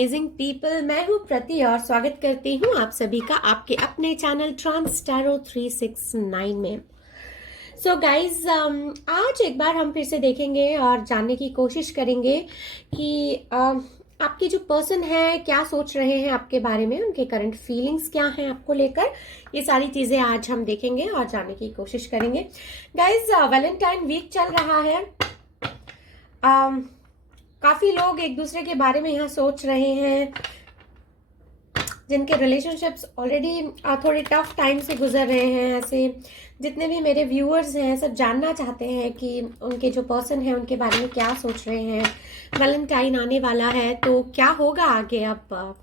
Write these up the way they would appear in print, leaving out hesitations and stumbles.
Amazing people. मैं हूँ प्रति और स्वागत करती हूँ आप सभी का आपके अपने चैनल ट्रांस टैरो 369 में। सो गाइज, आज एक बार हम फिर से देखेंगे और जानने की कोशिश करेंगे कि आपके जो पर्सन है क्या सोच रहे हैं आपके बारे में, उनके करंट फीलिंग्स क्या हैं आपको लेकर। ये सारी चीजें आज हम देखेंगे और जानने की कोशिश करेंगे। गाइज, वैलेंटाइन वीक चल रहा है। काफी लोग एक दूसरे के बारे में यहाँ सोच रहे हैं, जिनके रिलेशनशिप्स ऑलरेडी थोड़े टफ टाइम से गुजर रहे हैं। ऐसे जितने भी मेरे व्यूअर्स हैं सब जानना चाहते हैं कि उनके जो पर्सन है उनके बारे में क्या सोच रहे हैं। वैलेंटाइन आने वाला है तो क्या होगा आगे अब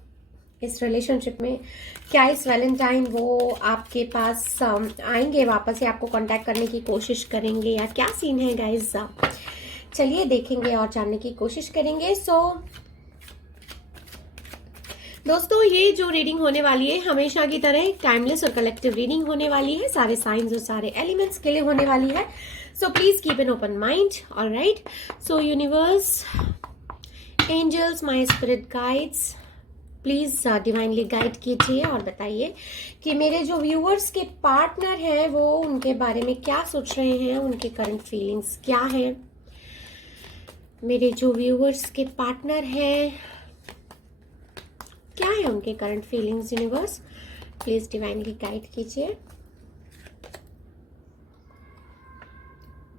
इस रिलेशनशिप में। क्या इस वैलेंटाइन वो आपके पास आएंगे वापस या आपको कांटेक्ट करने की कोशिश करेंगे, या क्या सीन है गाइज। चलिए देखेंगे और जानने की कोशिश करेंगे। दोस्तों, ये जो रीडिंग होने वाली है हमेशा की तरह एक टाइमलेस और कलेक्टिव रीडिंग होने वाली है। सारे साइंस और सारे एलिमेंट्स के लिए होने वाली है। So please keep an open mind. Alright, so universe, angels, my spirit guides, please divinely guide कीजिए और बताइए कि मेरे जो व्यूअर्स के पार्टनर हैं वो उनके बारे में क्या सोच रहे हैं, उनके करंट फीलिंग्स क्या है। मेरे जो व्यूअर्स के पार्टनर हैं क्या है उनके current feelings. Universe please divinely guide कीजिए।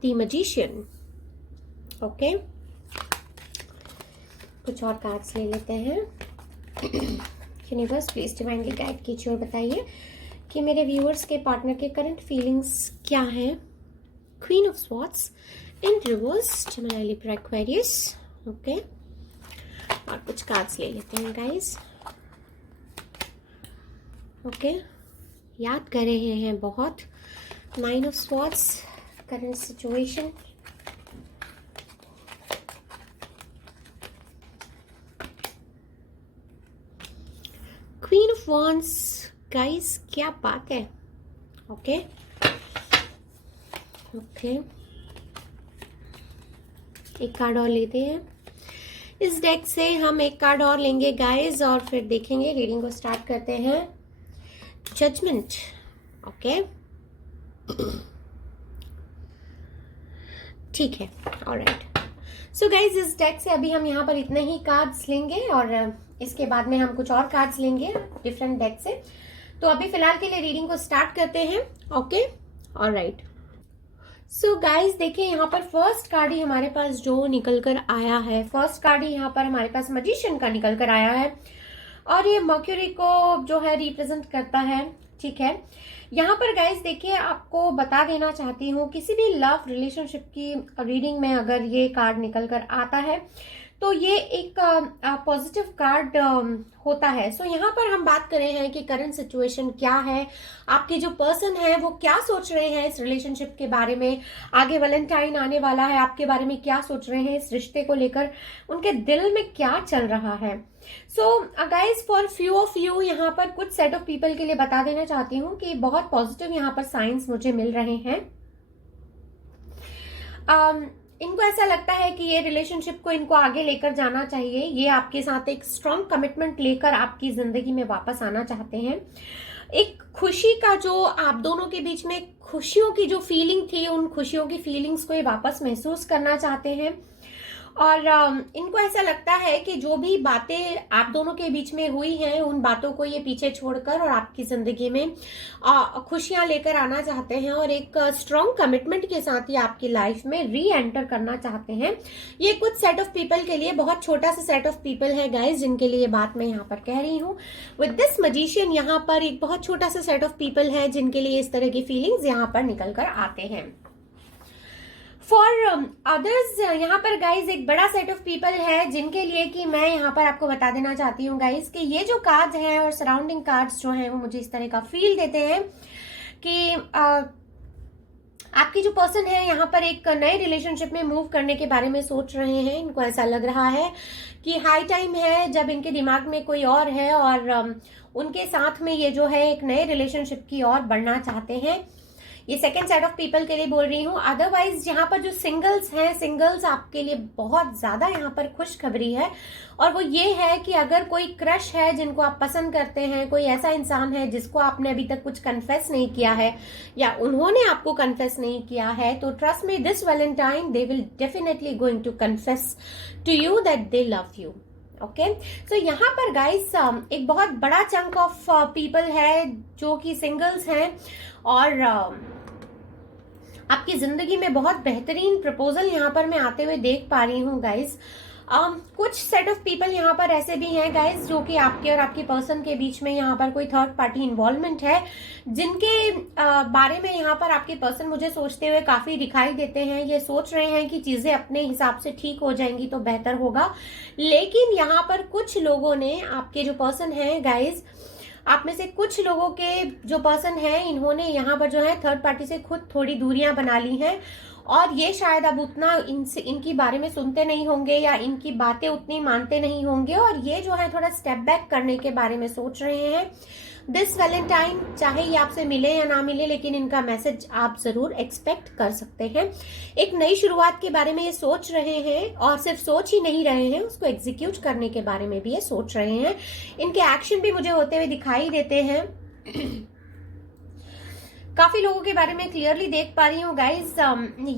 The magician. ओके, कुछ और कार्ड्स ले लेते हैं। यूनिवर्स प्लीज डिवाइनली गाइड कीजिए और बताइए कि मेरे व्यूअर्स के पार्टनर के करंट फीलिंग्स क्या है। Queen of swords in reverse, Gemini, Libra, Aquarius. Okay, और कुछ कार्ड्स ले लेते हैं गाइस। ओके, याद कर रहे हैं बहुत। Nine of swords, current situation. Queen of wands, guys क्या बात है। ओके ओके, एक कार्ड और लेते हैं। इस डेक से हम एक कार्ड और लेंगे गाइस और फिर देखेंगे, रीडिंग को स्टार्ट करते हैं। जजमेंट। ओके, ठीक है, ऑलराइट। सो गाइस, इस डेक से अभी हम यहाँ पर इतने ही कार्ड्स लेंगे और इसके बाद में हम कुछ और कार्ड्स लेंगे डिफरेंट डेक से। तो अभी फिलहाल के लिए रीडिंग को स्टार्ट करते हैं। Okay, alright. सो गाइज देखिए, यहाँ पर फर्स्ट कार्ड ही हमारे पास जो निकल कर आया है, फर्स्ट कार्ड ही यहाँ पर हमारे पास मैजिशियन का निकल कर आया है और ये मर्क्यूरी को जो है रिप्रेजेंट करता है। ठीक है, यहाँ पर गाइज देखिए, आपको बता देना चाहती हूँ, किसी भी लव रिलेशनशिप की रीडिंग में अगर ये कार्ड निकल कर आता है तो ये एक पॉजिटिव कार्ड होता है। सो यहाँ पर हम बात कर रहे हैं कि करंट सिचुएशन क्या है, आपके जो पर्सन है वो क्या सोच रहे हैं इस रिलेशनशिप के बारे में। आगे वैलेंटाइन आने वाला है, आपके बारे में क्या सोच रहे हैं इस रिश्ते को लेकर, उनके दिल में क्या चल रहा है। So guys, for few of you, यहाँ पर कुछ सेट ऑफ पीपल के लिए बता देना चाहती हूँ कि बहुत पॉजिटिव यहाँ पर साइंस मुझे मिल रहे हैं। इनको ऐसा लगता है कि ये रिलेशनशिप को इनको आगे लेकर जाना चाहिए। ये आपके साथ एक स्ट्रॉन्ग कमिटमेंट लेकर आपकी जिंदगी में वापस आना चाहते हैं। एक खुशी का जो आप दोनों के बीच में खुशियों की जो फीलिंग थी, उन खुशियों की फीलिंग्स को ये वापस महसूस करना चाहते हैं। और इनको ऐसा लगता है कि जो भी बातें आप दोनों के बीच में हुई हैं उन बातों को ये पीछे छोड़कर और आपकी जिंदगी में खुशियां लेकर आना चाहते हैं और एक स्ट्रॉन्ग कमिटमेंट के साथ ही आपकी लाइफ में री एंटर करना चाहते हैं। ये कुछ सेट ऑफ पीपल के लिए, बहुत छोटा सा सेट ऑफ पीपल है गाइज जिनके लिए बात मैं यहाँ पर कह रही हूँ। विद दिस मैजिशियन, यहाँ पर एक बहुत छोटा सा सेट ऑफ पीपल है जिनके लिए इस तरह की फीलिंग्स यहाँ पर निकल कर आते हैं। फॉर अदर्स, यहाँ पर गाइज एक बड़ा सेट ऑफ पीपल है जिनके लिए कि मैं यहाँ पर आपको बता देना चाहती हूँ गाइज कि ये जो कार्ड्स हैं और सराउंडिंग कार्ड्स जो हैं वो मुझे इस तरह का फील देते हैं कि आपकी जो पर्सन है यहाँ पर एक नए रिलेशनशिप में मूव करने के बारे में सोच रहे हैं। इनको ऐसा लग रहा है कि हाई टाइम है जब इनके दिमाग में कोई और है और उनके साथ में ये जो है एक नए रिलेशनशिप की ओर बढ़ना चाहते हैं। ये सेकंड सेट ऑफ पीपल के लिए बोल रही हूँ। अदरवाइज यहाँ पर जो सिंगल्स हैं, सिंगल्स आपके लिए बहुत ज्यादा यहाँ पर खुशखबरी है, और वो ये है कि अगर कोई क्रश है जिनको आप पसंद करते हैं, कोई ऐसा इंसान है जिसको आपने अभी तक कुछ कन्फेस नहीं किया है या उन्होंने आपको कन्फेस नहीं किया है, तो trust me, this Valentine they will definitely going to confess to you that they love you. Okay, so यहाँ पर गाइस एक बहुत बड़ा चंक ऑफ पीपल है जो कि सिंगल्स हैं, और आपकी जिंदगी में बहुत बेहतरीन प्रपोजल यहाँ पर मैं आते हुए देख पा रही हूँ गाइस। कुछ सेट ऑफ पीपल यहाँ पर ऐसे भी हैं गाइस जो कि आपके और आपकी पर्सन के बीच में यहाँ पर कोई थर्ड पार्टी इन्वॉल्वमेंट है, जिनके बारे में यहाँ पर आपके पर्सन मुझे सोचते हुए काफी दिखाई देते हैं। ये सोच रहे हैं कि चीजें अपने हिसाब से ठीक हो जाएंगी तो बेहतर होगा, लेकिन यहाँ पर कुछ लोगों ने, आपके जो पर्सन है गाइस, आप में से कुछ लोगों के जो पर्सन है, इन्होंने यहाँ पर जो है थर्ड पार्टी से खुद थोड़ी दूरियां बना ली हैं, और ये शायद अब उतना इनकी बारे में सुनते नहीं होंगे या इनकी बातें उतनी मानते नहीं होंगे, और ये जो है थोड़ा स्टेप बैक करने के बारे में सोच रहे हैं। दिस वैलेंटाइन, चाहे ये आपसे मिले या ना मिले, लेकिन इनका मैसेज आप जरूर एक्सपेक्ट कर सकते हैं। एक नई शुरुआत के बारे में ये सोच रहे हैं, और सिर्फ सोच ही नहीं रहे हैं, उसको एग्जीक्यूट करने के बारे में भी ये सोच रहे हैं। इनके एक्शन भी मुझे होते हुए दिखाई देते हैं। काफी लोगों के बारे में क्लियरली देख पा रही हूँ गाइज।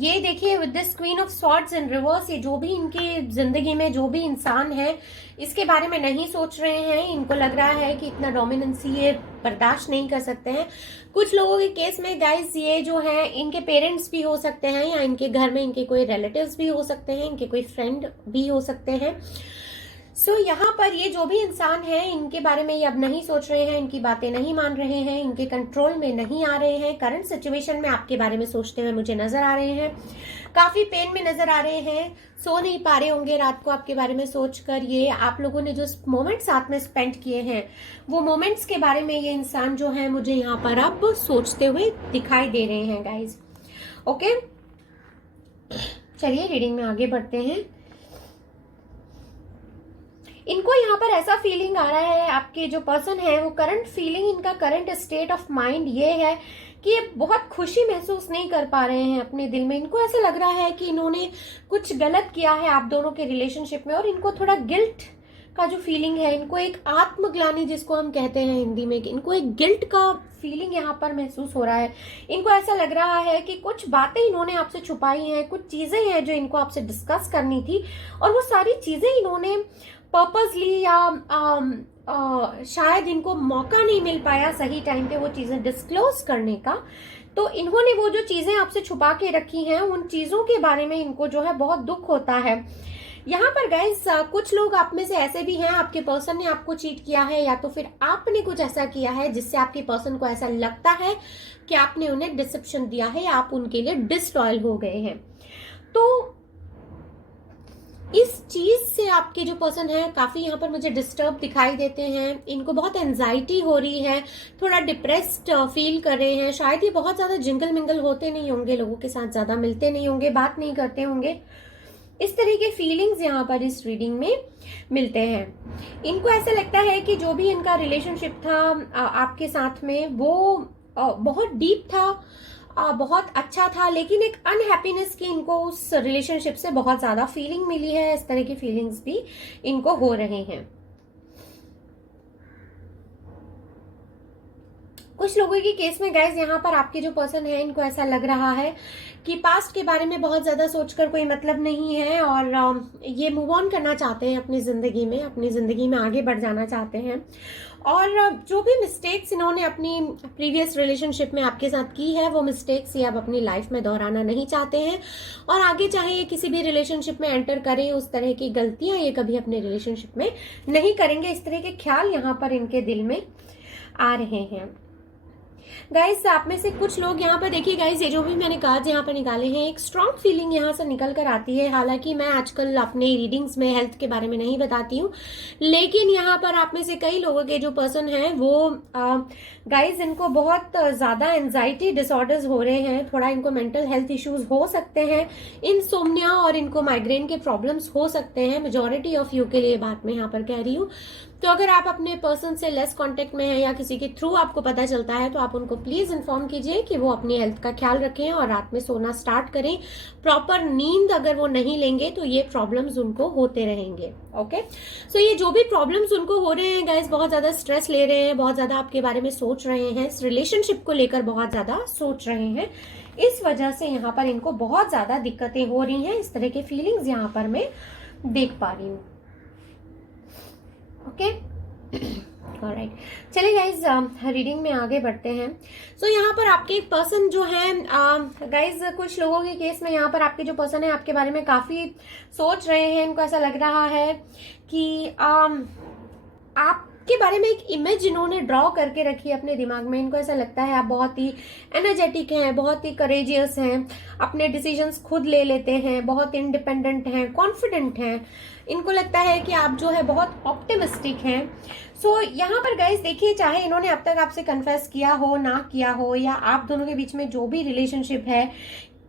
ये देखिए, with this queen of swords in reverse, ये जो भी इनकी जिंदगी में जो भी इंसान है, इसके बारे में नहीं सोच रहे हैं। इनको लग रहा है कि इतना डोमिनेंसी ये बर्दाश्त नहीं कर सकते हैं। कुछ लोगों के केस में गाइज ये जो है इनके पेरेंट्स भी हो सकते हैं, या इनके घर में इनके कोई रिलेटिव्स भी हो सकते हैं, इनके कोई फ्रेंड भी हो सकते हैं। सो यहाँ पर ये जो भी इंसान है, इनके बारे में ये अब नहीं सोच रहे हैं, इनकी बातें नहीं मान रहे हैं, इनके कंट्रोल में नहीं आ रहे हैं। करंट सिचुएशन में आपके बारे में सोचते हुए मुझे नजर आ रहे हैं, काफी पेन में नजर आ रहे हैं, सो नहीं पा रहे होंगे रात को आपके बारे में सोचकर। ये आप लोगों ने जो मोमेंट साथ में स्पेंड किए हैं, वो मोमेंट्स के बारे में ये इंसान जो है मुझे यहाँ पर अब सोचते हुए दिखाई दे रहे हैं गाइज। ओके, चलिए रीडिंग में आगे बढ़ते हैं। इनको यहाँ पर ऐसा फीलिंग आ रहा है, आपके जो पर्सन है वो करंट फीलिंग, इनका करंट स्टेट ऑफ माइंड ये है कि ये बहुत खुशी महसूस नहीं कर पा रहे हैं अपने दिल में। इनको ऐसा लग रहा है कि इन्होंने कुछ गलत किया है आप दोनों के रिलेशनशिप में, और इनको थोड़ा गिल्ट का जो फीलिंग है, इनको एक आत्मग्लानि जिसको हम कहते हैं हिंदी में, कि इनको एक गिल्ट का फीलिंग यहाँ पर महसूस हो रहा है। इनको ऐसा लग रहा है कि कुछ बातें इन्होंने आपसे छुपाई हैं, कुछ चीजें हैं जो इनको आपसे डिस्कस करनी थी, और वो सारी चीजें इन्होंने पर्पसली या शायद इनको मौका नहीं मिल पाया सही टाइम पे वो चीजें डिस्क्लोज करने का, तो इन्होंने वो जो चीजें आपसे छुपा के रखी हैं, उन चीजों के बारे में इनको जो है बहुत दुख होता है। यहाँ पर गाइस कुछ लोग आप में से ऐसे भी हैं, आपके पर्सन ने आपको चीट किया है, या तो फिर आपने कुछ ऐसा किया है जिससे आपके पर्सन को ऐसा लगता है कि आपने उन्हें डिसेप्शन दिया है, या आप उनके लिए डिसलॉयल हो गए हैं। तो इस चीज से आपके जो पर्सन है काफी यहाँ पर मुझे डिस्टर्ब दिखाई देते हैं। इनको बहुत एंजाइटी हो रही है, थोड़ा डिप्रेस्ड फील कर रहे हैं। शायद ये बहुत ज्यादा जिंगल मिंगल होते नहीं होंगे, लोगों के साथ ज्यादा मिलते नहीं होंगे, बात नहीं करते होंगे। इस तरह के फीलिंग्स यहाँ पर इस रीडिंग में मिलते हैं। इनको ऐसा लगता है कि जो भी इनका रिलेशनशिप था आपके साथ में, वो बहुत डीप था, बहुत अच्छा था, लेकिन एक अनहैप्पीनेस की इनको उस रिलेशनशिप से बहुत ज्यादा फीलिंग मिली है। इस तरह की फीलिंग्स भी इनको हो रहे हैं। कुछ लोगों की केस में गाइज यहाँ पर आपके जो पर्सन है, इनको ऐसा लग रहा है कि पास्ट के बारे में बहुत ज्यादा सोचकर कोई मतलब नहीं है, और ये मूव ऑन करना चाहते हैं अपनी जिंदगी में आगे बढ़ जाना चाहते हैं। और जो भी मिस्टेक्स इन्होंने अपनी प्रीवियस रिलेशनशिप में आपके साथ की है, वो मिस्टेक्स ये अब अपनी लाइफ में दोहराना नहीं चाहते हैं, और आगे चाहे ये किसी भी रिलेशनशिप में एंटर करें, उस तरह की गलतियां ये कभी अपने रिलेशनशिप में नहीं करेंगे। इस तरह के ख्याल यहाँ पर इनके दिल में आ रहे हैं। गाइस आप में से कुछ लोग यहाँ पर देखिए गाइस, ये जो भी मैंने कार्ड यहाँ पर निकाले हैं, एक स्ट्रॉन्ग फीलिंग यहाँ से निकल कर आती है। हालांकि मैं आजकल अपने रीडिंग्स में हेल्थ के बारे में नहीं बताती हूँ, लेकिन यहाँ पर आप में से कई लोगों के जो पर्सन हैं वो गाइस इनको बहुत ज्यादा एंजाइटी डिसऑर्डर्स हो रहे हैं, थोड़ा इनको मेंटल हेल्थ इश्यूज हो सकते हैं, इनसोम्निया और इनको माइग्रेन के प्रॉब्लम्स हो सकते हैं। मेजॉरिटी ऑफ यू के लिए बात मैं यहाँ पर कह रही हूँ। तो अगर आप अपने पर्सन से लेस कांटेक्ट में हैं या किसी के थ्रू आपको पता चलता है तो आप उनको प्लीज इन्फॉर्म कीजिए कि वो अपनी हेल्थ का ख्याल रखें और रात में सोना स्टार्ट करें। प्रॉपर नींद अगर वो नहीं लेंगे तो ये प्रॉब्लम्स उनको होते रहेंगे। ओके, सो ये जो भी प्रॉब्लम्स उनको हो रहे हैं गाइस, बहुत ज्यादा स्ट्रेस ले रहे हैं, बहुत ज्यादा आपके बारे में सोच रहे हैं, इस रिलेशनशिप को लेकर बहुत ज्यादा सोच रहे हैं, इस वजह से यहाँ पर इनको बहुत ज्यादा दिक्कतें हो रही हैं। इस तरह के फीलिंग्स यहाँ पर मैं देख पा रही हूँ। ओके, ऑलराइट, चलिए गाइज रीडिंग में आगे बढ़ते हैं। सो यहाँ पर आपके एक पर्सन जो है गाइज, कुछ लोगों के केस में यहाँ पर आपके जो पर्सन है आपके बारे में काफी सोच रहे हैं। इनको ऐसा लग रहा है कि आपके बारे में एक इमेज इन्होंने ड्रॉ करके रखी है अपने दिमाग में। इनको ऐसा लगता है आप बहुत ही एनर्जेटिक हैं, बहुत ही करेजियस हैं, अपने डिसीजंस खुद ले लेते हैं, बहुत इंडिपेंडेंट हैं, कॉन्फिडेंट हैं। इनको लगता है कि आप जो है बहुत ऑप्टिमिस्टिक हैं। सो यहाँ पर गाइस देखिए, चाहे इन्होंने अब तक आपसे कन्फेस किया हो, ना किया हो, या आप दोनों के बीच में जो भी रिलेशनशिप है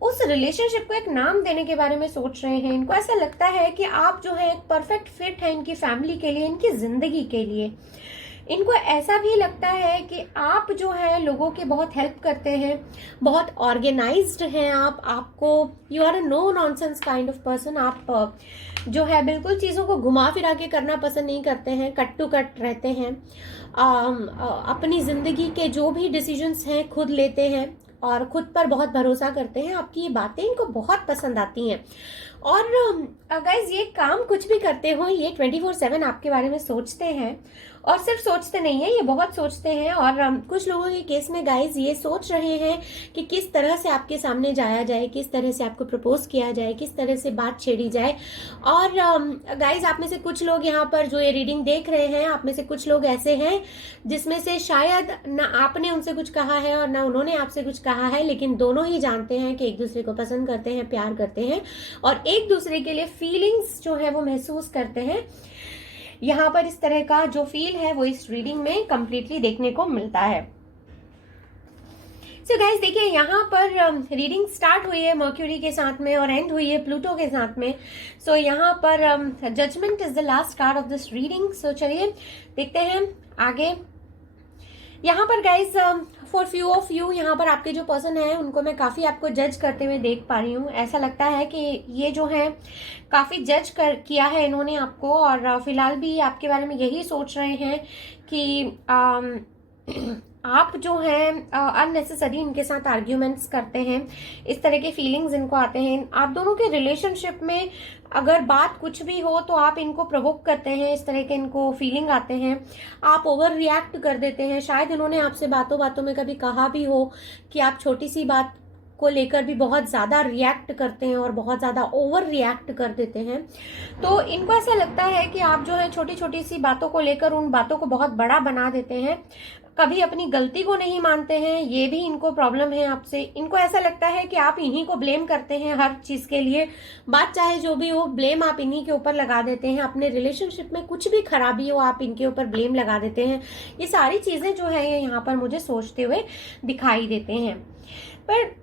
उस रिलेशनशिप को एक नाम देने के बारे में सोच रहे हैं। इनको ऐसा लगता है कि आप जो है एक परफेक्ट फिट है इनकी फैमिली के लिए, इनकी जिंदगी के लिए। इनको ऐसा भी लगता है कि आप जो है लोगों की बहुत हेल्प करते हैं, बहुत ऑर्गेनाइज्ड हैं आपको you are a no nonsense kind of person. आप जो है बिल्कुल चीज़ों को घुमा फिरा के करना पसंद नहीं करते हैं, कट टू कट रहते हैं, अपनी ज़िंदगी के जो भी डिसीजंस हैं खुद लेते हैं और खुद पर बहुत भरोसा करते हैं। आपकी ये बातें इनको बहुत पसंद आती हैं। और गाइज ये काम कुछ भी करते हो, ये 24/7 आपके बारे में सोचते हैं, और सिर्फ सोचते नहीं है, ये बहुत सोचते हैं। और कुछ लोगों के केस में गाइज ये सोच रहे हैं कि किस तरह से आपके सामने जाया जाए, किस तरह से आपको प्रपोज किया जाए, किस तरह से बात छेड़ी जाए। और गाइज आप में से कुछ लोग यहाँ पर जो ये रीडिंग देख रहे हैं, आप में से कुछ लोग ऐसे हैं जिसमें से शायद ना आपने उनसे कुछ कहा है और ना उन्होंने आपसे कुछ कहा है, लेकिन दोनों ही जानते हैं कि एक दूसरे को पसंद करते हैं, प्यार करते हैं और एक दूसरे के लिए फीलिंग्स जो है वो महसूस करते हैं। यहाँ पर इस तरह का जो फील है वो इस रीडिंग में कंप्लीटली देखने को मिलता है। सो गाइस देखिए, यहाँ पर रीडिंग स्टार्ट हुई है मर्क्यूरी के साथ में और एंड हुई है प्लूटो के साथ में। सो यहाँ पर judgement is the last card of this reading. So चलिए देखते हैं आगे। यहाँ पर guys for few of you, यहाँ पर आपके जो पर्सन है उनको मैं काफ़ी आपको जज करते हुए देख पा रही हूँ। ऐसा लगता है कि ये जो है काफ़ी जज किया है इन्होंने आपको, और फिलहाल भी आपके बारे में यही सोच रहे हैं कि आप जो हैं अननेसेसरी इनके साथ आर्ग्यूमेंट्स करते हैं। इस तरह के फीलिंग्स इनको आते हैं। आप दोनों के रिलेशनशिप में अगर बात कुछ भी हो तो आप इनको प्रोवोक करते हैं, इस तरह के इनको फीलिंग आते हैं। आप ओवर रिएक्ट कर देते हैं। शायद इन्होंने आपसे बातों बातों में कभी कहा भी हो कि आप छोटी सी बात को लेकर भी बहुत ज़्यादा रिएक्ट करते हैं और बहुत ज़्यादा ओवर रिएक्ट कर देते हैं। तो इनको ऐसा लगता है कि आप जो है छोटी छोटी सी बातों को लेकर उन बातों को बहुत बड़ा बना देते हैं, कभी अपनी गलती को नहीं मानते हैं। ये भी इनको प्रॉब्लम है आपसे। इनको ऐसा लगता है कि आप इन्हीं को ब्लेम करते हैं हर चीज़ के लिए। बात चाहे जो भी हो, ब्लेम आप इन्हीं के ऊपर लगा देते हैं। अपने रिलेशनशिप में कुछ भी खराबी हो, आप इनके ऊपर ब्लेम लगा देते हैं। ये सारी चीज़ें जो है यहाँ पर मुझे सोचते हुए दिखाई देते हैं। पर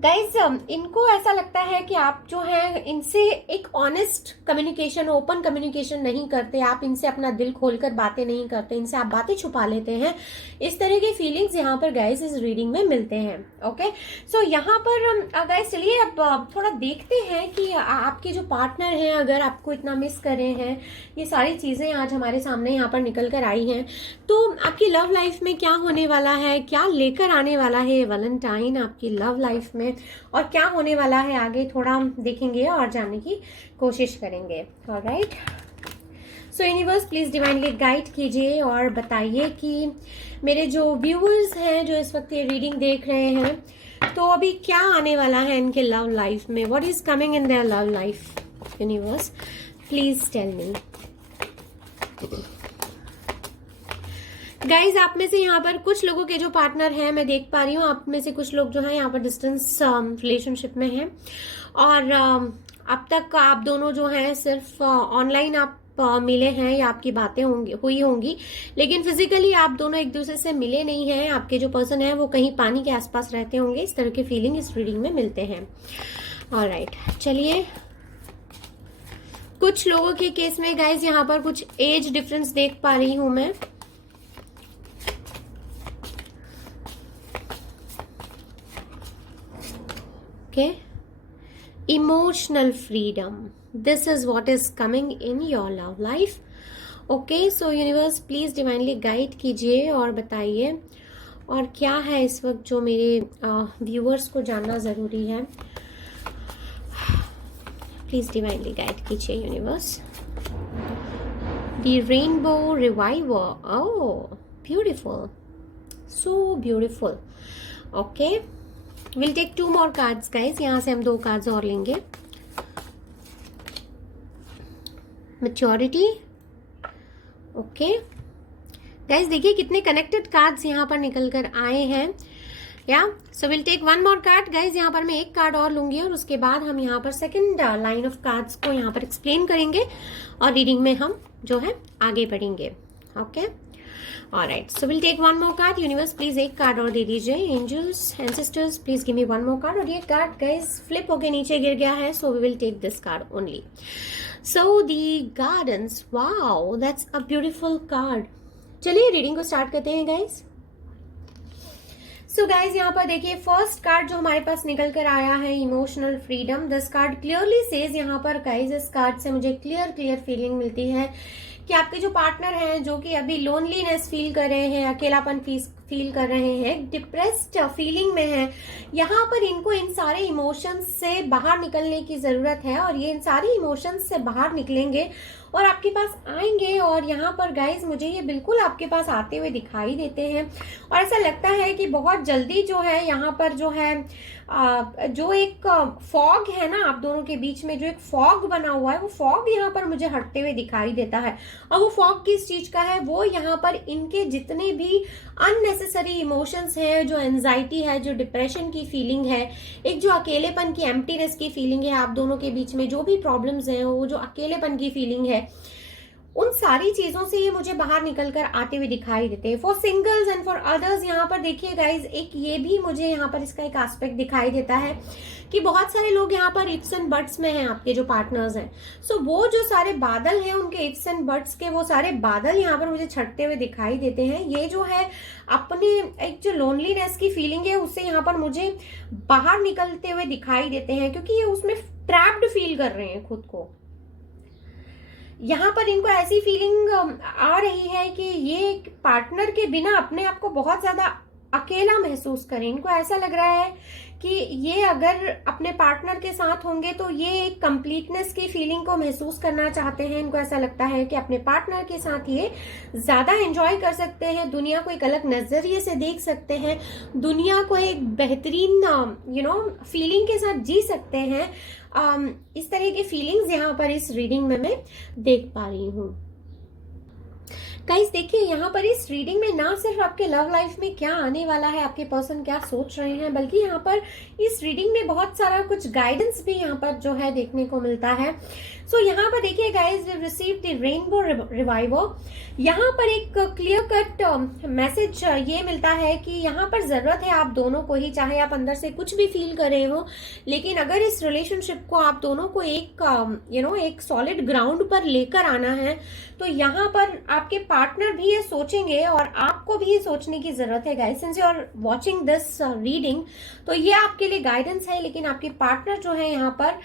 गाइज इनको ऐसा लगता है कि आप जो है इनसे एक ऑनेस्ट कम्युनिकेशन, ओपन कम्युनिकेशन नहीं करते। आप इनसे अपना दिल खोलकर बातें नहीं करते, इनसे आप बातें छुपा लेते हैं। इस तरह के फीलिंग्स यहाँ पर गाइज इस रीडिंग में मिलते हैं। ओके, सो यहाँ पर गाइज चलिए अब थोड़ा देखते हैं कि आपके जो पार्टनर हैं अगर आपको इतना मिस कर रहे हैं, ये सारी चीज़ें आज हमारे सामने यहाँ पर निकल कर आई हैं। तो आपकी लव लाइफ में क्या होने वाला है, क्या लेकर आने वाला है ये वैलेंटाइन आपकी लव लाइफ में, और क्या होने वाला है आगे, थोड़ा हम देखेंगे और जानने की कोशिश करेंगे। Alright, so universe please divinely guide कीजिए और बताइए कि मेरे जो व्यूअर्स हैं जो इस वक्त ये रीडिंग देख रहे हैं, तो अभी क्या आने वाला है इनके लव लाइफ में। What is coming in their love life. Universe please tell me. Guys आप में से यहाँ पर कुछ लोगों के जो पार्टनर हैं, मैं देख पा रही हूँ आप में से कुछ लोग जो है यहाँ पर डिस्टेंस रिलेशनशिप में हैं, और अब तक आप दोनों जो हैं सिर्फ ऑनलाइन आप मिले हैं या आपकी बातें हुई होंगी, लेकिन फिजिकली आप दोनों एक दूसरे से मिले नहीं हैं। आपके जो पर्सन है वो कहीं पानी के आसपास रहते होंगे। इस तरह के फीलिंग इस रीडिंग में मिलते हैं। ऑलराइट, चलिए कुछ लोगों के केस में गाइज यहाँ पर कुछ एज डिफरेंस देख पा रही हूं मैं। Okay, emotional freedom, this is what is coming in your love life. Okay, so universe please divinely guide कीजिए और बताइए और क्या है इस वक्त जो मेरे व्यूअर्स को जानना जरूरी है। प्लीज डिवाइनली गाइड कीजिए universe. The rainbow reviver, oh beautiful, so beautiful. Okay, will take 2 more cards guys, यहाँ से हम 2 कार्ड्स और लेंगे। मैच्योरिटी, ओके गाइज देखिए कितने कनेक्टेड कार्ड्स यहाँ पर निकल कर आए हैं। या so will take 1 more card guys, यहाँ पर मैं 1 कार्ड और लूंगी और उसके बाद हम यहाँ पर सेकंड लाइन ऑफ कार्ड्स को यहाँ पर एक्सप्लेन करेंगे और रीडिंग में हम जो है आगे बढ़ेंगे। Okay, alright, so will take 1 more card. Universe please 1 card और दे दीजिए। Angels, ancestors please give me 1 more card. और ये कार्ड गाइज फ्लिप होके नीचे गिर गया है, so we will take this card only. So the gardens, wow that's a beautiful card. चलिए रीडिंग को स्टार्ट करते हैं गाइज। सो गाइज यहाँ पर देखिए फर्स्ट कार्ड जो हमारे पास निकल कर आया है, emotional freedom. This card clearly says यहाँ पर गाइज, इस कार्ड से मुझे क्लियर फीलिंग मिलती है कि आपके जो पार्टनर हैं जो कि अभी लोनलीनेस फील कर रहे हैं, अकेलापन फील कर रहे हैं, डिप्रेस्ड फीलिंग में है, यहाँ पर इनको इन सारे इमोशंस से बाहर निकलने की जरूरत है और ये इन सारे इमोशंस से बाहर निकलेंगे और आपके पास आएंगे। और यहाँ पर गाइज मुझे ये बिल्कुल आपके पास आते हुए दिखाई देते हैं और ऐसा लगता है कि बहुत जल्दी जो है यहाँ पर जो है जो एक फॉग है ना आप दोनों के बीच में, जो एक फॉग बना हुआ है, वो फॉग यहाँ पर मुझे हटते हुए दिखाई देता है। और वो फॉग किस चीज का है, वो यहाँ पर इनके जितने भी अननेसेसरी इमोशंस हैं, जो एंजाइटी है, जो डिप्रेशन की फीलिंग है, एक जो अकेलेपन की, एम्प्टीनेस की फीलिंग है, आप दोनों के बीच में जो भी प्रॉब्लम्स हैं, वो जो अकेलेपन की फीलिंग है, उन सारी चीजों से ये मुझे बाहर निकल कर आते हुए दिखाई देते हैं। For singles and for others यहाँ पर देखिए गाइज, एक ये भी मुझे यहाँ पर इसका एक एस्पेक्ट दिखाई देता है कि बहुत सारे लोग यहाँ पर इफ्स एंड बट्स में हैं, आपके जो पार्टनर्स हैं। सो वो जो सारे बादल हैं उनके इफ्स एंड बट्स के, वो सारे बादल यहाँ पर मुझे छटते हुए दिखाई देते हैं। ये जो है अपने एक जो लोनलीनेस की फीलिंग है उससे यहाँ पर मुझे बाहर निकलते हुए दिखाई देते हैं, क्योंकि ये उसमें ट्रैप्ड फील कर रहे हैं खुद को। यहाँ पर इनको ऐसी फीलिंग आ रही है कि ये पार्टनर के बिना अपने आप को बहुत ज्यादा अकेला महसूस करें। इनको ऐसा लग रहा है कि ये अगर अपने पार्टनर के साथ होंगे तो ये एक कंप्लीटनेस की फीलिंग को महसूस करना चाहते हैं। इनको ऐसा लगता है कि अपने पार्टनर के साथ ये ज्यादा एंजॉय कर सकते हैं, दुनिया को एक अलग नजरिए से देख सकते हैं, दुनिया को एक बेहतरीन फीलिंग के साथ जी सकते हैं। इस तरह की फीलिंग्स यहाँ पर इस रीडिंग में मैं देख पा रही हूँ। गाइस देखिए यहाँ पर इस रीडिंग में ना सिर्फ आपके लव लाइफ में क्या आने वाला है, आपके पर्सन क्या सोच रहे हैं, बल्कि यहाँ पर इस रीडिंग में बहुत सारा कुछ गाइडेंस भी यहाँ पर जो है देखने को मिलता है। सो यहाँ पर देखिए guys, we receive the rainbow reviver. यहाँ पर एक क्लियर कट मैसेज ये मिलता है कि यहाँ पर जरूरत है आप दोनों को ही, चाहे आप अंदर से कुछ भी फील कर रहे हो, लेकिन अगर इस रिलेशनशिप को आप दोनों को एक एक सॉलिड ग्राउंड पर लेकर आना है, तो यहाँ पर आपके पार्टनर भी ये सोचेंगे और आपको भी ये सोचने की जरूरत है guys. Since you are watching this reading, तो ये आपके लिए गाइडेंस है, लेकिन आपके पार्टनर जो है यहाँ पर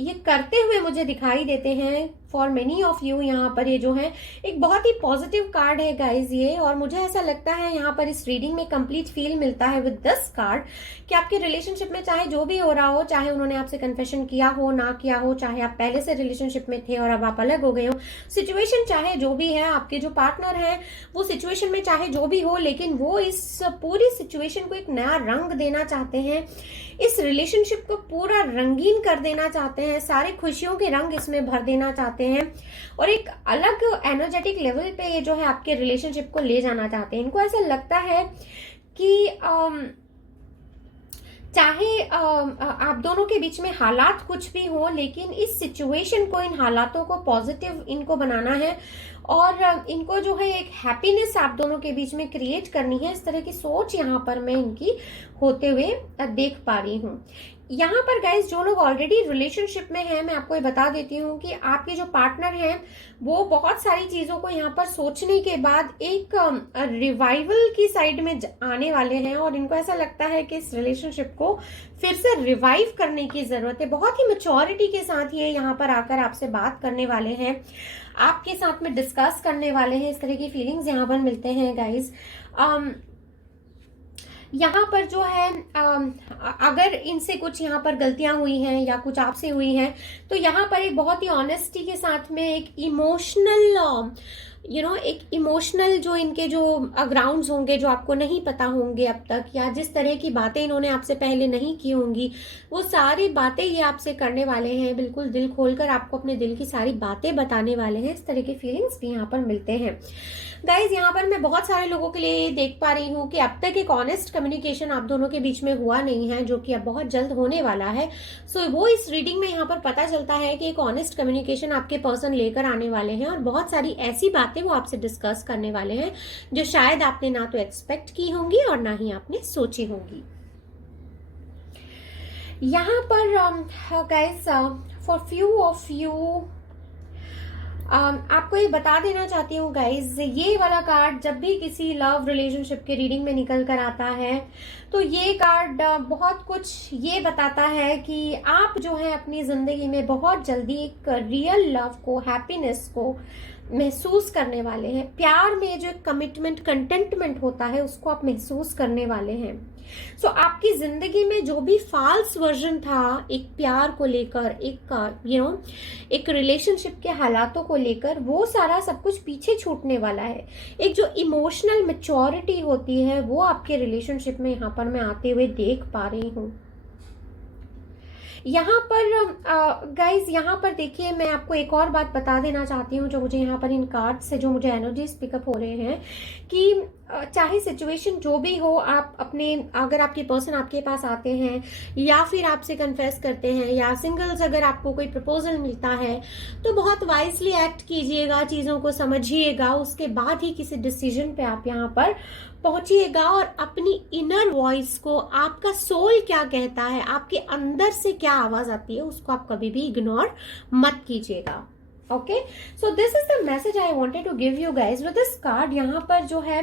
ये करते हुए मुझे दिखाई देते हैं। फॉर मेनी ऑफ यू यहाँ पर ये जो है एक बहुत ही पॉजिटिव कार्ड है गाइज ये, और मुझे ऐसा लगता है यहाँ पर इस रीडिंग में कंप्लीट फील मिलता है विद दिस कार्ड कि आपके रिलेशनशिप में चाहे जो भी हो रहा हो, चाहे उन्होंने आपसे कन्फेशन किया हो ना किया हो, चाहे आप पहले से रिलेशनशिप में थे और अब आप अलग हो गए हो, सिचुएशन चाहे जो भी है, आपके जो पार्टनर है वो सिचुएशन में चाहे जो भी हो, लेकिन वो इस पूरी सिचुएशन को एक नया रंग देना चाहते हैं, इस रिलेशनशिप को पूरा रंगीन कर देना चाहते हैं, सारे खुशियों के रंग इसमें भर देना चाहते हैं और एक अलग एनर्जेटिक लेवल पे ये जो है आपके रिलेशनशिप को ले जाना चाहते हैं। इनको ऐसा लगता है कि चाहे आप दोनों के बीच में हालात कुछ भी हो, लेकिन इस सिचुएशन को, इन हालातों को पॉजिटिव इनको बनाना है और इनको जो है एक हैप्पीनेस आप दोनों के बीच में क्रिएट करनी है, इस तरह की सोच यहाँ पर मैं इनकी होते हुए देख पा रही हूँ। यहाँ पर गाइस जो लोग ऑलरेडी रिलेशनशिप में हैं, मैं आपको ये बता देती हूँ कि आपके जो पार्टनर हैं वो बहुत सारी चीजों को यहाँ पर सोचने के बाद एक रिवाइवल की साइड में आने वाले हैं, और इनको ऐसा लगता है कि इस रिलेशनशिप को फिर से रिवाइव करने की जरूरत है। बहुत ही मैच्योरिटी के साथ ये यहाँ पर आकर आपसे बात करने वाले हैं, आपके साथ में डिस्कस करने वाले हैं। इस तरह की फीलिंग्स यहाँ पर मिलते हैं गाइज। यहाँ पर जो है अगर इनसे कुछ यहाँ पर गलतियां हुई हैं या कुछ आपसे हुई हैं, तो यहाँ पर एक बहुत ही ऑनेस्टी के साथ में एक इमोशनल एक इमोशनल जो इनके जो ग्राउंड्स होंगे, जो आपको नहीं पता होंगे अब तक, या जिस तरह की बातें इन्होंने आपसे पहले नहीं की होंगी, वो सारी बातें ये आपसे करने वाले हैं। बिल्कुल दिल खोलकर आपको अपने दिल की सारी बातें बताने वाले हैं। इस तरह के फीलिंग्स भी यहाँ पर मिलते हैं गाइज। यहाँ पर मैं बहुत सारे लोगों के लिए देख पा रही हूँ कि अब तक एक ऑनेस्ट कम्युनिकेशन आप दोनों के बीच में हुआ नहीं है, जो कि अब बहुत जल्द होने वाला है। सो वो इस रीडिंग में यहाँ पर पता चलता है कि एक ऑनेस्ट कम्युनिकेशन आपके पर्सन लेकर आने वाले हैं, और बहुत सारी ऐसी बातें वो आपसे डिस्कस करने वाले हैं जो शायद आपने ना तो एक्सपेक्ट की होंगी और ना ही आपने सोची होंगी। यहाँ पर guys for few of you आपको ये बता देना चाहती हूँ गाइज, ये वाला कार्ड जब भी किसी लव रिलेशनशिप के रीडिंग में निकल कर आता है, तो ये कार्ड बहुत कुछ ये बताता है कि आप जो है अपनी जिंदगी में बहुत जल्दी एक रियल लव को, हैप्पीनेस को महसूस करने वाले हैं। प्यार में जो कमिटमेंट, कंटेंटमेंट होता है, उसको आप महसूस करने वाले हैं। सो आपकी जिंदगी में जो भी फॉल्स वर्जन था एक प्यार को लेकर, एक एक रिलेशनशिप के हालातों को लेकर, वो सारा सब कुछ पीछे छूटने वाला है। एक जो इमोशनल मैच्योरिटी होती है वो आपके रिलेशनशिप में यहाँ पर मैं आते हुए देख पा रही हूँ। यहाँ पर गाइज यहाँ पर देखिए, मैं आपको एक और बात बता देना चाहती हूँ जो मुझे यहाँ पर इन कार्ड से जो मुझे एनर्जीज पिकअप हो रहे हैं, कि चाहे सिचुएशन जो भी हो, आप अपने, अगर आपके पर्सन आपके पास आते हैं या फिर आपसे कन्फेस करते हैं, या सिंगल्स अगर आपको कोई प्रपोजल मिलता है, तो बहुत वाइजली एक्ट कीजिएगा, चीज़ों को समझिएगा, उसके बाद ही किसी डिसीजन पे आप यहाँ पर पहुंचिएगा। और अपनी इनर वॉइस को, आपका सोल क्या कहता है, आपके अंदर से क्या आवाज आती है, उसको आप कभी भी इग्नोर मत कीजिएगा। Okay, so this is the message I wanted to give you guys with this card. यहाँ पर जो है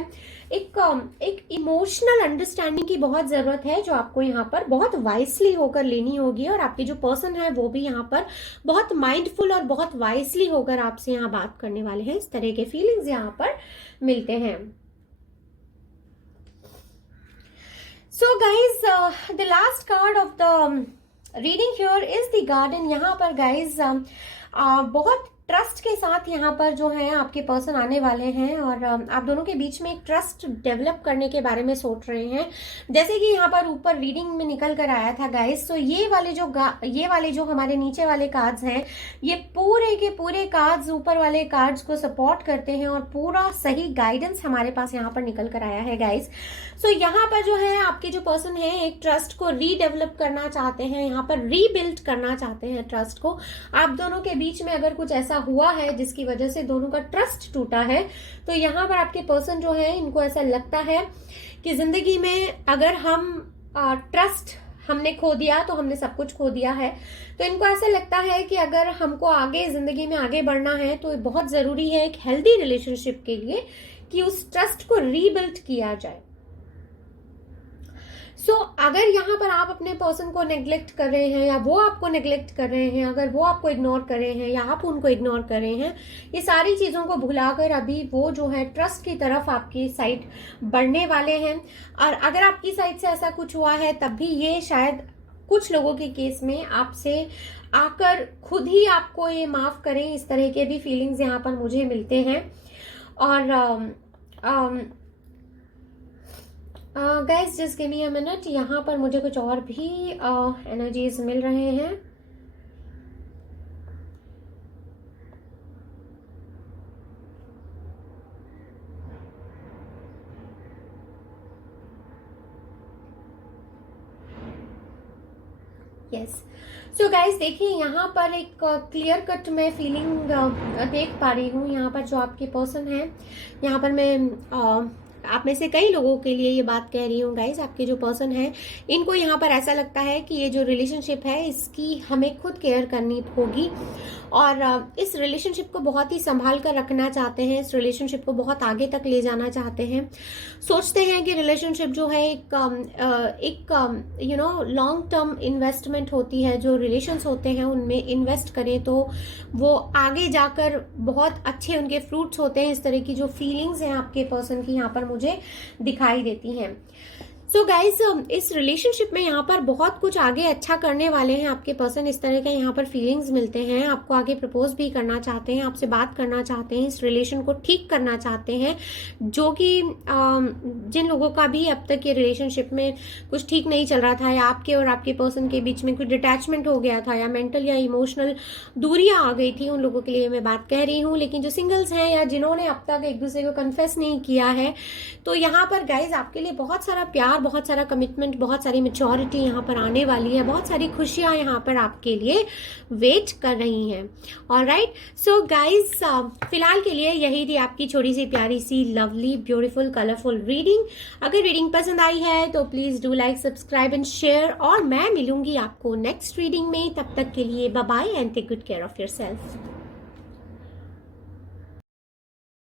एक इमोशनल अंडरस्टैंडिंग की बहुत जरूरत है, जो आपको यहाँ पर बहुत वाइसली होकर लेनी होगी, और आपके जो पर्सन है वो भी यहाँ पर बहुत माइंडफुल और बहुत वाइसली होकर आपसे यहाँ बात करने वाले हैं। इस तरह के फीलिंग्स यहाँ पर मिलते हैं। So guys, the last card of the reading here is the garden। यहाँ पर guys बहुत ट्रस्ट के साथ यहाँ पर जो है आपके पर्सन आने वाले हैं, और आप दोनों के बीच में एक ट्रस्ट डेवलप करने के बारे में सोच रहे हैं। जैसे कि यहाँ पर ऊपर रीडिंग में निकल कर आया था गाइस, तो ये वाले जो हमारे नीचे वाले कार्ड्स हैं, ये पूरे के पूरे कार्ड्स ऊपर वाले कार्ड्स को सपोर्ट करते हैं, और पूरा सही गाइडेंस हमारे पास यहाँ पर निकल कर आया है गाइस। सो यहाँ पर जो है आपके जो पर्सन है एक ट्रस्ट को रीडेवलप करना चाहते हैं, यहाँ पर रीबिल्ड करना चाहते हैं ट्रस्ट को। आप दोनों के बीच में अगर कुछ ऐसा हुआ है जिसकी वजह से दोनों का ट्रस्ट टूटा है, तो यहाँ पर आपके पर्सन जो है, इनको ऐसा लगता है कि जिंदगी में अगर हम ट्रस्ट हमने खो दिया तो हमने सब कुछ खो दिया है। तो इनको ऐसा लगता है कि अगर हमको आगे जिंदगी में आगे बढ़ना है, तो बहुत जरूरी है एक हेल्दी रिलेशनशिप के लिए कि उस ट्रस्ट को रीबिल्ड किया जाए। अगर यहाँ पर आप अपने पर्सन को नेग्लेक्ट कर रहे हैं, या वो आपको नेग्लेक्ट कर रहे हैं, अगर वो आपको इग्नोर कर रहे हैं या आप उनको इग्नोर कर रहे हैं, ये सारी चीजों को भुलाकर अभी वो जो है ट्रस्ट की तरफ आपकी साइड बढ़ने वाले हैं। और अगर आपकी साइड से ऐसा कुछ हुआ है, तब भी ये शायद कुछ लोगों के केस में आपसे आकर खुद ही आपको ये माफ करें। इस तरह के भी फीलिंग्स यहाँ पर मुझे मिलते हैं। और guys just give me a minute, यहाँ पर मुझे कुछ और भी एनर्जीज मिल रहे हैं। यस। सो गाइज देखिए, यहाँ पर एक क्लियर कट मैं फीलिंग देख पा रही हूँ। यहाँ पर जो आपके पर्सन है, यहाँ पर मैं आप में से कई लोगों के लिए ये बात कह रही हूँ गाइज। आपके जो पर्सन है, इनको यहाँ पर ऐसा लगता है कि ये जो रिलेशनशिप है इसकी हमें खुद केयर करनी होगी और इस रिलेशनशिप को बहुत ही संभाल कर रखना चाहते हैं। इस रिलेशनशिप को बहुत आगे तक ले जाना चाहते हैं। सोचते हैं कि रिलेशनशिप जो है एक लॉन्ग टर्म इन्वेस्टमेंट होती है। जो रिलेशंस होते हैं उनमें इन्वेस्ट करें तो वो आगे जाकर बहुत अच्छे उनके फ्रूट्स होते हैं। इस तरह की जो फीलिंग्स हैं आपके पर्सन की यहाँ पर मुझे दिखाई देती हैं। सो गाइज इस रिलेशनशिप में यहाँ पर बहुत कुछ आगे अच्छा करने वाले हैं आपके पर्सन। इस तरह के यहाँ पर फीलिंग्स मिलते हैं। आपको आगे प्रपोज भी करना चाहते हैं, आपसे बात करना चाहते हैं, इस रिलेशन को ठीक करना चाहते हैं। जो कि जिन लोगों का भी अब तक ये रिलेशनशिप में कुछ ठीक नहीं चल रहा था, या आपके और आपके पर्सन के बीच में कुछ डिटैचमेंट हो गया था, या मेंटल या इमोशनल दूरियां आ गई थी, उन लोगों के लिए मैं बात कह रही हूँ। लेकिन जो सिंगल्स हैं या जिन्होंने अब तक एक दूसरे को कन्फेस नहीं किया है, तो यहाँ पर गाइज आपके लिए बहुत सारा प्यार, बहुत सारा कमिटमेंट, बहुत सारी मैच्योरिटी यहाँ पर आने वाली है। बहुत सारी खुशियां यहाँ पर आपके लिए वेट कर रही हैं। ऑलराइट, सो गाइज फिलहाल के लिए यही थी आपकी छोटी सी प्यारी सी लवली ब्यूटीफुल कलरफुल रीडिंग। अगर रीडिंग पसंद आई है तो please do like, subscribe and share, और मैं मिलूंगी आपको नेक्स्ट रीडिंग में। तब तक के लिए bye bye and take good care of yourself.